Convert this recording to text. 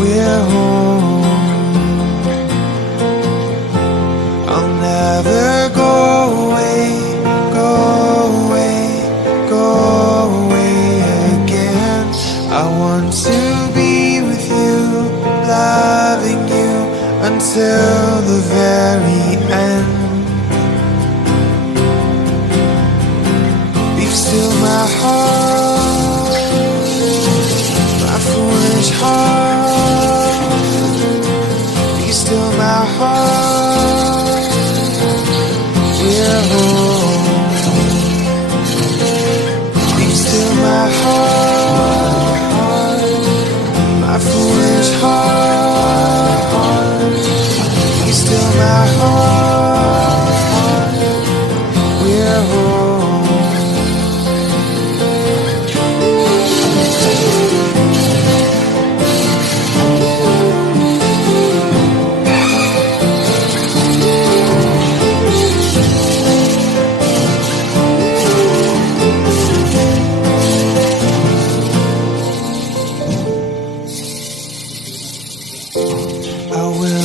we're home. I'll never go away, go away, go away again. I want to be with you, loving you until the very end. Be still my heart, my foolish heart. Be still my heart, we're home. Be still my heart, my foolish heart. Be still my heart, we're home. I will